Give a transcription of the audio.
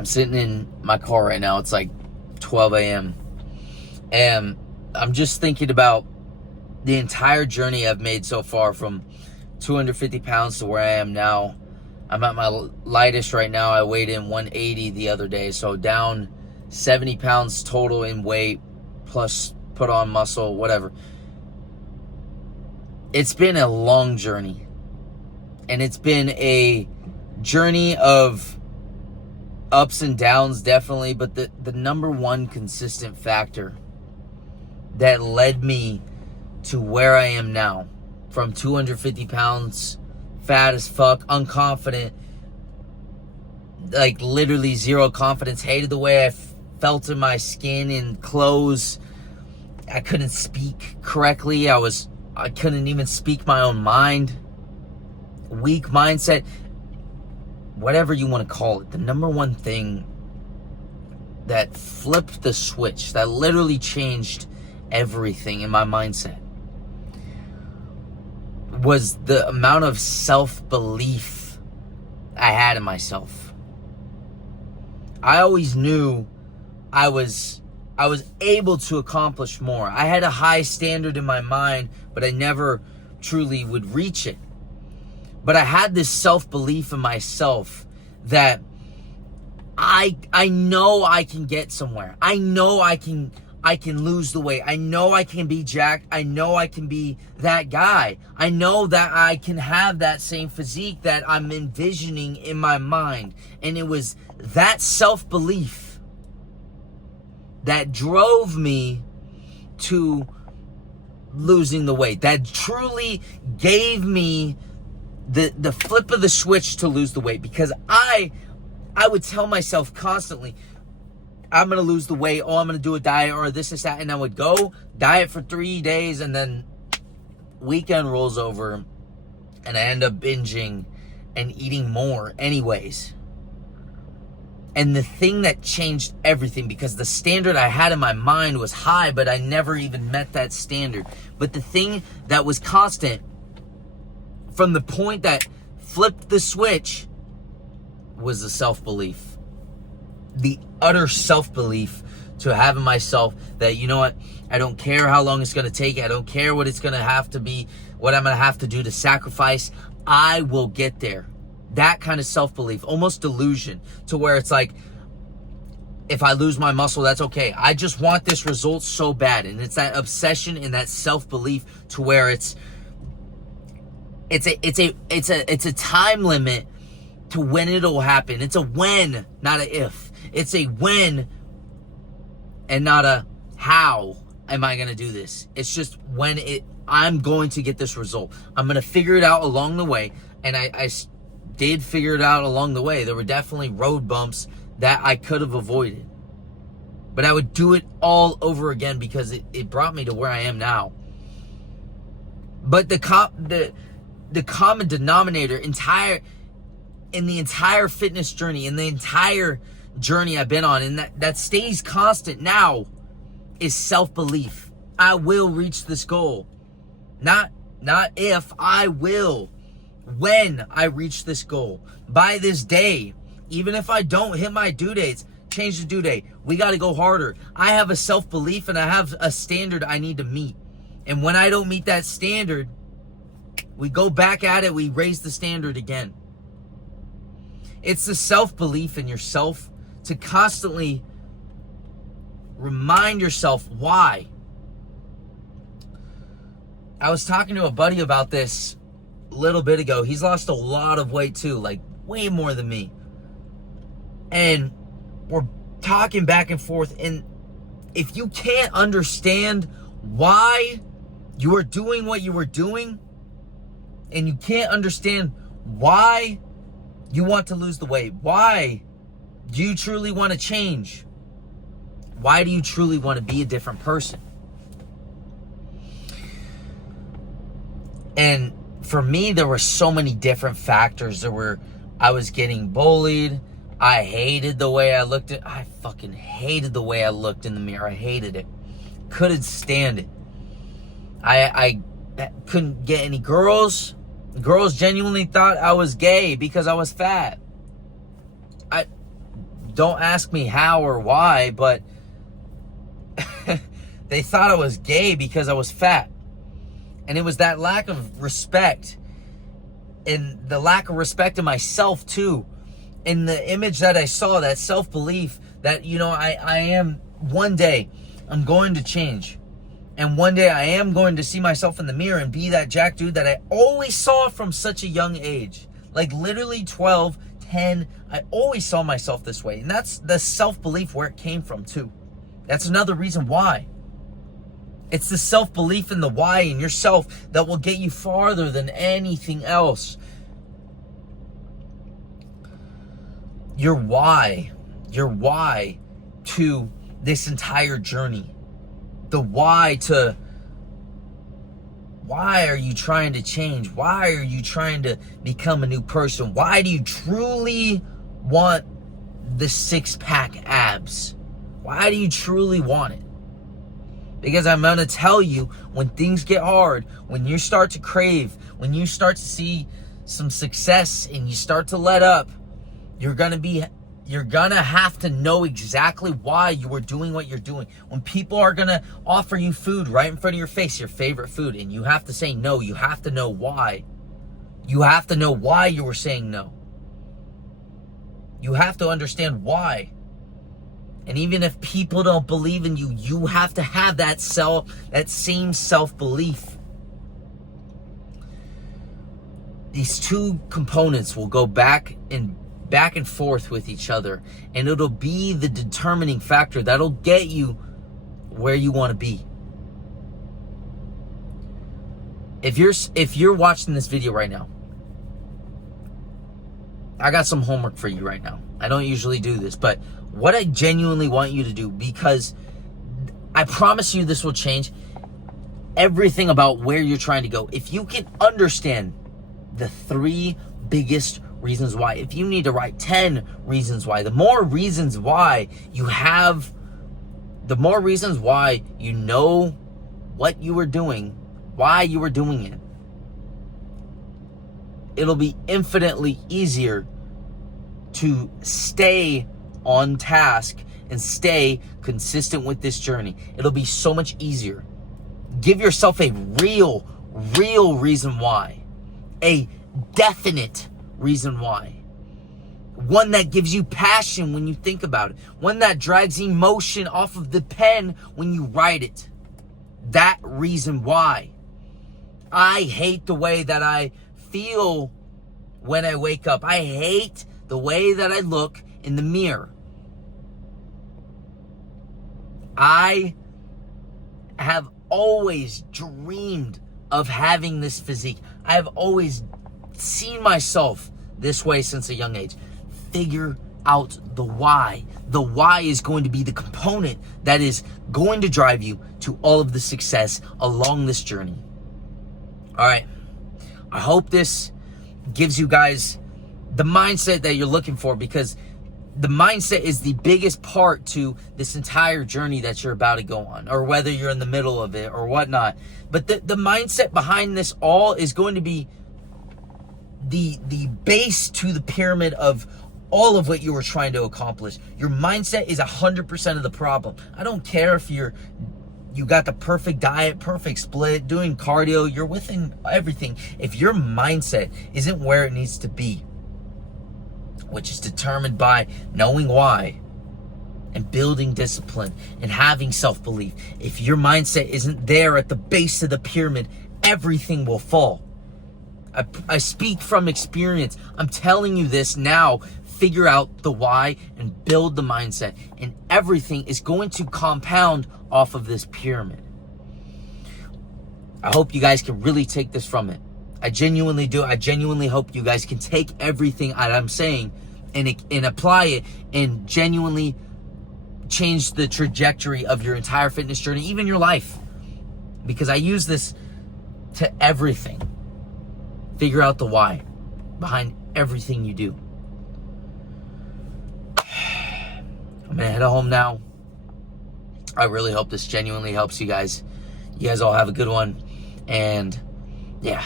I'm sitting in my car right now. It's like 12 a.m. And I'm just thinking about the entire journey I've made so far from 250 pounds to where I am now. I'm at my lightest right now. I weighed in 180 the other day. So down 70 pounds total in weight, plus put on muscle, whatever. It's been a long journey. And it's been a journey of ups and downs, definitely. But the number one consistent factor that led me to where I am now, from 250 pounds, fat as fuck, unconfident, like literally zero confidence, hated the way I felt in my skin and clothes. I couldn't speak correctly. I couldn't even speak my own mind. Weak mindset, whatever you want to call it. The number one thing that flipped the switch, that literally changed everything in my mindset, was the amount of self-belief I had in myself. I always knew I was able to accomplish more. I had a high standard in my mind, but I never truly would reach it. But I had this self-belief in myself that I know I can get somewhere. I know I can lose the weight. I know I can be jacked. I know I can be that guy. I know that I can have that same physique that I'm envisioning in my mind. And it was that self-belief that drove me to losing the weight. That truly gave me the flip of the switch to lose the weight. Because I would tell myself constantly, I'm going to lose the weight. Oh, I'm going to do a diet or this, that. And I would go diet for 3 days, and then weekend rolls over and I end up binging and eating more anyways. And the thing that changed everything, because the standard I had in my mind was high, but I never even met that standard. But the thing that was constant from the point that flipped the switch was the self-belief. The utter self-belief to have in myself that, you know what, I don't care how long it's going to take. I don't care what it's going to have to be, what I'm going to have to do to sacrifice. I will get there. That kind of self-belief, almost delusion, to where it's like, if I lose my muscle, that's okay. I just want this result so bad. And it's that obsession and that self-belief to where it's a time limit to when it'll happen. It's a when, not a if. It's a when and not a how am I going to do this. It's just when I'm going to get this result. I'm going to figure it out along the way. And I did figure it out along the way. There were definitely road bumps that I could have avoided. But I would do it all over again because it brought me to where I am now. But the common denominator in the entire fitness journey, in the entire journey I've been on, and that stays constant now, is self-belief. I will reach this goal. Not if, I will. When I reach this goal. By this day. Even if I don't hit my due dates, change the due date. We got to go harder. I have a self-belief and I have a standard I need to meet. And when I don't meet that standard, we go back at it. We raise the standard again. It's the self-belief in yourself to constantly remind yourself why. I was talking to a buddy about this a little bit ago. He's lost a lot of weight too, like way more than me. And we're talking back and forth. And if you can't understand why you are doing what you were doing, and you can't understand why you want to lose the weight, why do you truly want to change, why do you truly want to be a different person? And for me, there were so many different factors. I was getting bullied. I hated the way I looked. I fucking hated the way I looked in the mirror. I hated it. Couldn't stand it. I couldn't get any girls. Girls genuinely thought I was gay because I was fat. Don't ask me how or why, but they thought I was gay because I was fat. And it was that lack of respect, and the lack of respect in myself too, in the image that I saw, that self-belief that, you know, I am, one day I'm going to change, and one day I am going to see myself in the mirror and be that jack dude that I always saw from such a young age. Like literally 12, 10, I always saw myself this way. And that's the self-belief where it came from too. That's another reason why. It's the self-belief in the why in yourself that will get you farther than anything else. Your why to this entire journey. The why to, why are you trying to change? Why are you trying to become a new person? Why do you truly want the six-pack abs? Why do you truly want it? Because I'm going to tell you, when things get hard, when you start to crave, when you start to see some success and you start to let up, you're going to have to know exactly why you are doing what you're doing. When people are going to offer you food right in front of your face, your favorite food, and you have to say no, you have to know why. You have to know why you were saying no. You have to understand why. And even if people don't believe in you, you have to have that same self-belief. These two components will go back and forth with each other, and it'll be the determining factor that'll get you where you want to be. If you're watching this video right now, I got some homework for you right now. I don't usually do this, but what I genuinely want you to do, because I promise you this will change everything about where you're trying to go. If you can understand the 3 biggest reasons why, if you need to write 10 reasons why, the more reasons why you have, the more reasons why you know what you were doing, why you were doing it, it'll be infinitely easier to stay on task and stay consistent with this journey. It'll be so much easier. Give yourself a real reason why. A definite reason why. One that gives you passion when you think about it. One that drags emotion off of the pen when you write it. That reason why. I hate the way that I feel when I wake up. I hate the way that I look in the mirror. I have always dreamed of having this physique. I have always seen myself this way since a young age. Figure out the why. The why is going to be the component that is going to drive you to all of the success along this journey. All right. I hope this gives you guys the mindset that you're looking for, because the mindset is the biggest part to this entire journey that you're about to go on, or whether you're in the middle of it or whatnot. But the mindset behind this all is going to be the base to the pyramid of all of what you were trying to accomplish. Your mindset is 100% of the problem. I don't care if you got the perfect diet, perfect split, doing cardio, you're within everything. If your mindset isn't where it needs to be, which is determined by knowing why and building discipline and having self-belief, if your mindset isn't there at the base of the pyramid, everything will fall. I speak from experience. I'm telling you this now. Figure out the why and build the mindset, and everything is going to compound off of this pyramid. I hope you guys can really take this from it. I genuinely do. I genuinely hope you guys can take everything that I'm saying and apply it and genuinely change the trajectory of your entire fitness journey, even your life. Because I use this to everything. Figure out the why behind everything you do. I'm gonna head home now. I really hope this genuinely helps you guys. You guys all have a good one. And yeah.